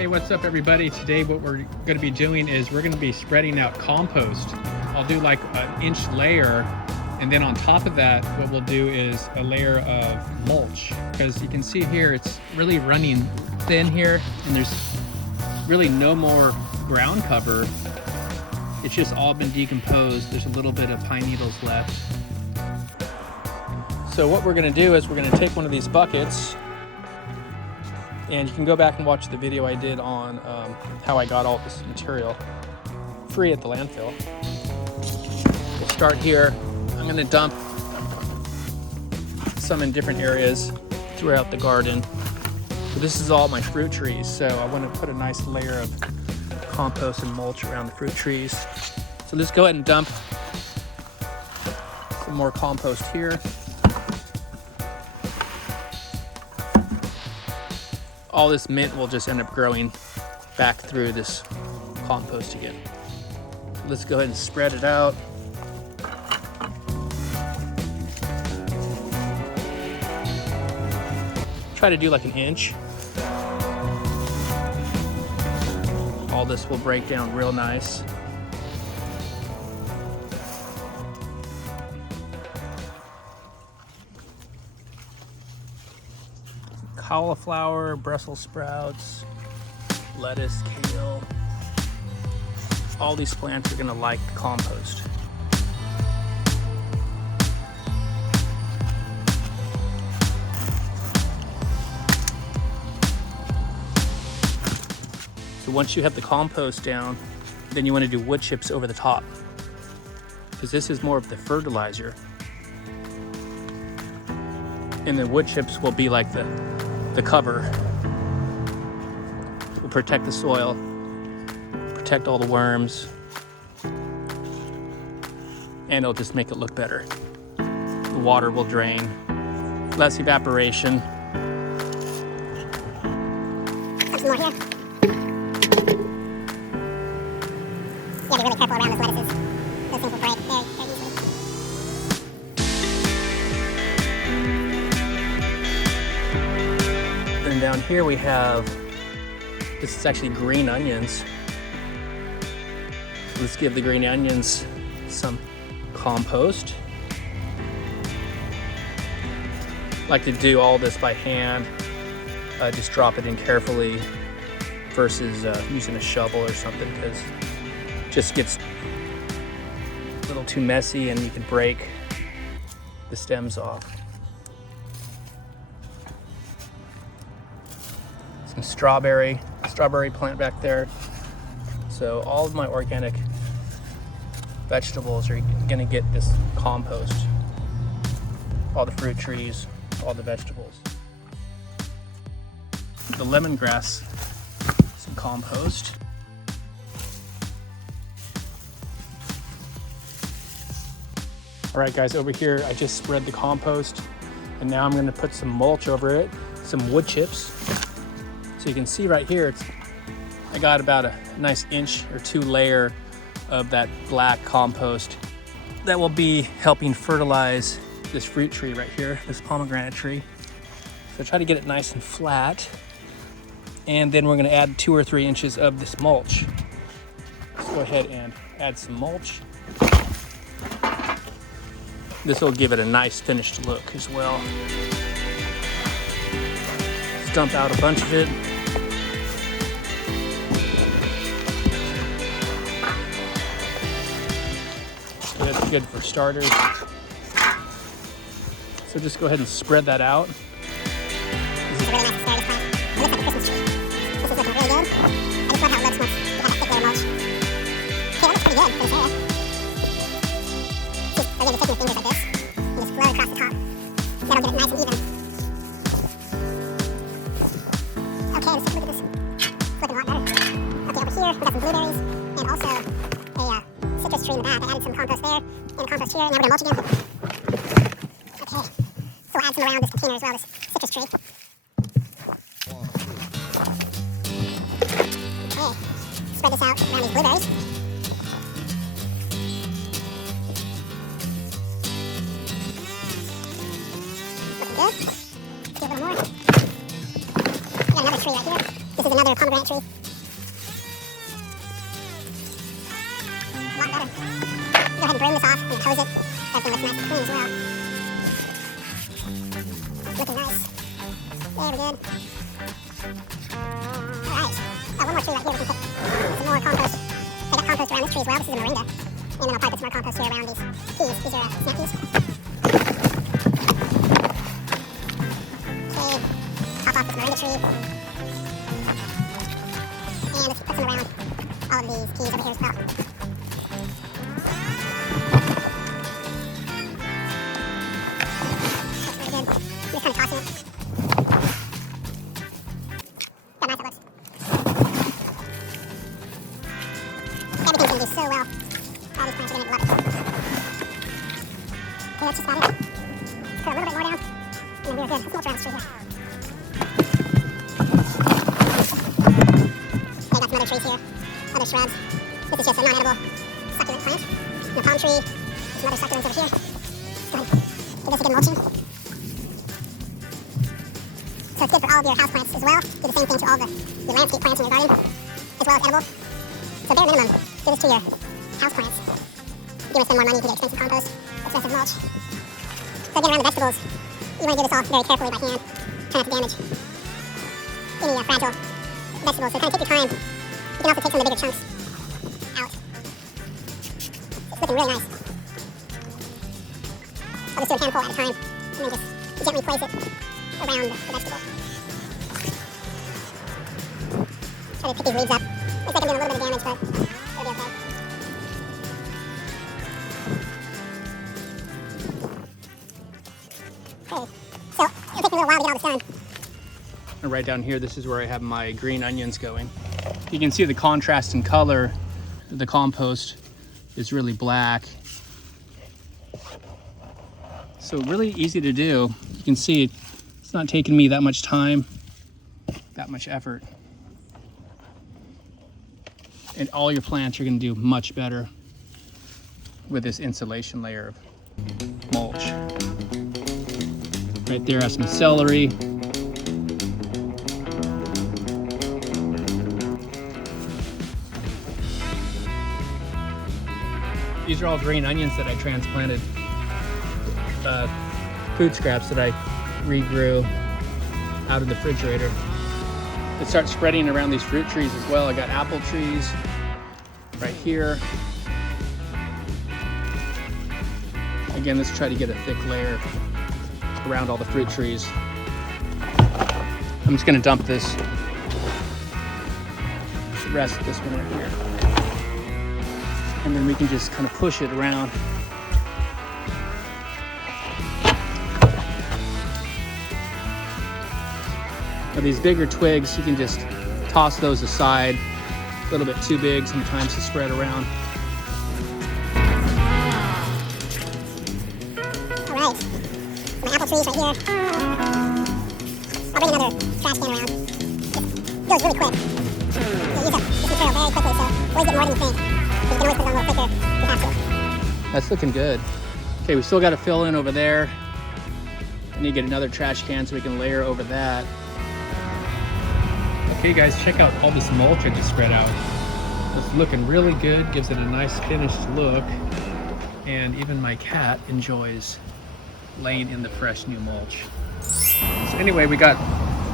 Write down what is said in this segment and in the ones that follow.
Hey, what's up everybody? Today what we're going to be doing is we're going to be spreading out compost. I'll do like an inch layer, and then on top of that what we'll do is a layer of mulch, because you can see here it's really running thin here and there's really no more ground cover. It's just all been decomposed. There's a little bit of pine needles left. So what we're going to do is we're going to take one of these buckets, and you can go back and watch the video I did on how I got all this material free at the landfill. We'll start here. I'm going to dump some in different areas throughout the garden. So this is all my fruit trees, so I want to put a nice layer of compost and mulch around the fruit trees. So let's go ahead and dump some more compost here. All this mint will just end up growing back through this compost again. Let's go ahead and spread it out. Try to do like an inch. All this will break down real nice. Cauliflower, Brussels sprouts, lettuce, kale. All these plants are going to like the compost. So once you have the compost down, then you want to do wood chips over the top, because this is more of the fertilizer. And the wood chips will be like the cover. Will protect the soil, protect all the worms, and it'll just make it look better. The water will drain, less evaporation. Some more here. You gotta be really careful around those lettuces. Those things will break very easily. And down here we have, this is actually green onions. Let's give the green onions some compost. I like to do all this by hand. Just drop it in carefully versus using a shovel or something, because it just gets a little too messy and you can break the stems off. Some strawberry plant back there. So all of my organic vegetables are gonna get this compost. All the fruit trees, all the vegetables. The lemongrass, some compost. All right guys, over here I just spread the compost, and now I'm gonna put some mulch over it, some wood chips. So you can see right here, I got about a nice inch or two layer of that black compost that will be helping fertilize this fruit tree right here, this pomegranate tree. So try to get it nice and flat. And then we're gonna add 2 or 3 inches of this mulch. Let's go ahead and add some mulch. This will give it a nice finished look as well. Let's dump out a bunch of it. That's good for starters. So just go ahead and spread that out. This is a really nice asparagus plant. It looks like a Christmas tree. This is looking really good. I just love how it looks once you have a thick layer of mulch. Okay, that looks pretty good for this area. Just, again, just taking your fingers like this and just flow across the top. That'll get it nice and even. Okay, let's look at this. It's looking a lot better. Okay, over here we got some blueberries and also a citrus tree in the back. I added some compost there and the compost here, and now we're gonna mulch again. Okay, so we'll add some around this container as well, this citrus tree. Okay, spread this out around these blueberries. Looking good. Let's do a little more. We got another tree right here. This is another pomegranate tree. A lot better. Go ahead and broom this off and hose it. That's going to look nice and clean as well. Looking nice. Very good. Alright. Oh, one more tree right here we can put some more compost. I got compost around this tree as well. This is a moringa. And then I'll probably put some more compost here around these peas. These are snap peas. Okay. Top off this moringa tree. And let's put some around all of these peas over here as well. That's really good. I'm just kind of tossing it. How nice that looks. Everything's going to do so well. All these plants are going to love it. Okay, that's just about it. Put a little bit more down. And then we're good. Let's mulch around this tree here. Okay, got some other trees here. Other shrubs. This is just a non-edible succulent plant. And a palm tree. Some other succulents over here. Go ahead. Give this a good mulching. So it's good for all of your houseplants as well. Do the same thing to all the landscape plants in your garden, as well as edible. So bare minimum, do this to your houseplants. If you want to spend more money, you can get expensive compost, expensive mulch. So again, around the vegetables, you want to do this all very carefully by hand, try not to damage any fragile vegetables. So kind of take your time. You can also take some of the bigger chunks out. It's looking really nice. I'll just do a handful at a time, and then just gently place it around the vegetable. Try to pick these leaves up. Looks like I'm doing a little bit of damage, but it'll be okay. Okay, so it'll take me a little while to get all this done. And right down here, this is where I have my green onions going. You can see the contrast in color. The compost is really black. So really easy to do. You can see it's not taking me that much time, that much effort. And all your plants are going to do much better with this insulation layer of mulch. Right there, I have some celery. These are all green onions that I transplanted. Food scraps that I regrew out of the refrigerator. It starts spreading around these fruit trees as well. I got apple trees right here. Again, let's try to get a thick layer around all the fruit trees. I'm just gonna dump the rest of this one right here. And then we can just kind of push it around. Now these bigger twigs, you can just toss those aside. A little bit too big sometimes to spread around. All right, my apple trees right here. I'll bring another trash can around. It goes really quick. You'll use up this material very quickly, so always get more than you think. But you can always put it on a little quicker if you have to. That's looking good. Okay, we still got to fill in over there. I need to get another trash can so we can layer over that. Okay guys, check out all this mulch I just spread out. It's looking really good, gives it a nice finished look. And even my cat enjoys laying in the fresh new mulch. So anyway, we got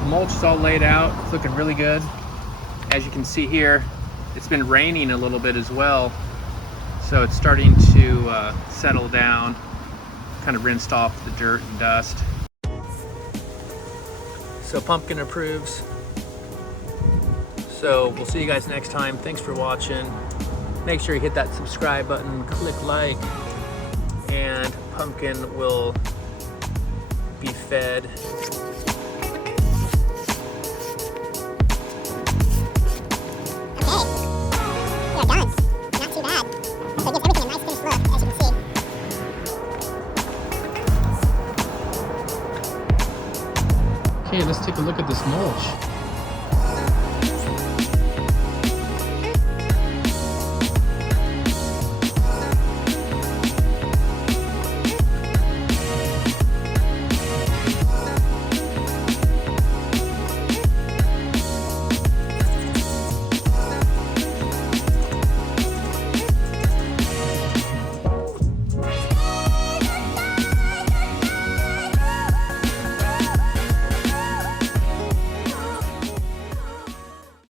mulch all laid out. It's looking really good. As you can see here, it's been raining a little bit as well. So it's starting to settle down, kind of rinsed off the dirt and dust. So pumpkin approves. So we'll see you guys next time. Thanks for watching. Make sure you hit that subscribe button, click like, and pumpkin will be fed. Okay, we are done. Not too bad. So it gives everything a nice finished look, as you can see. Okay, let's take a look at this mulch.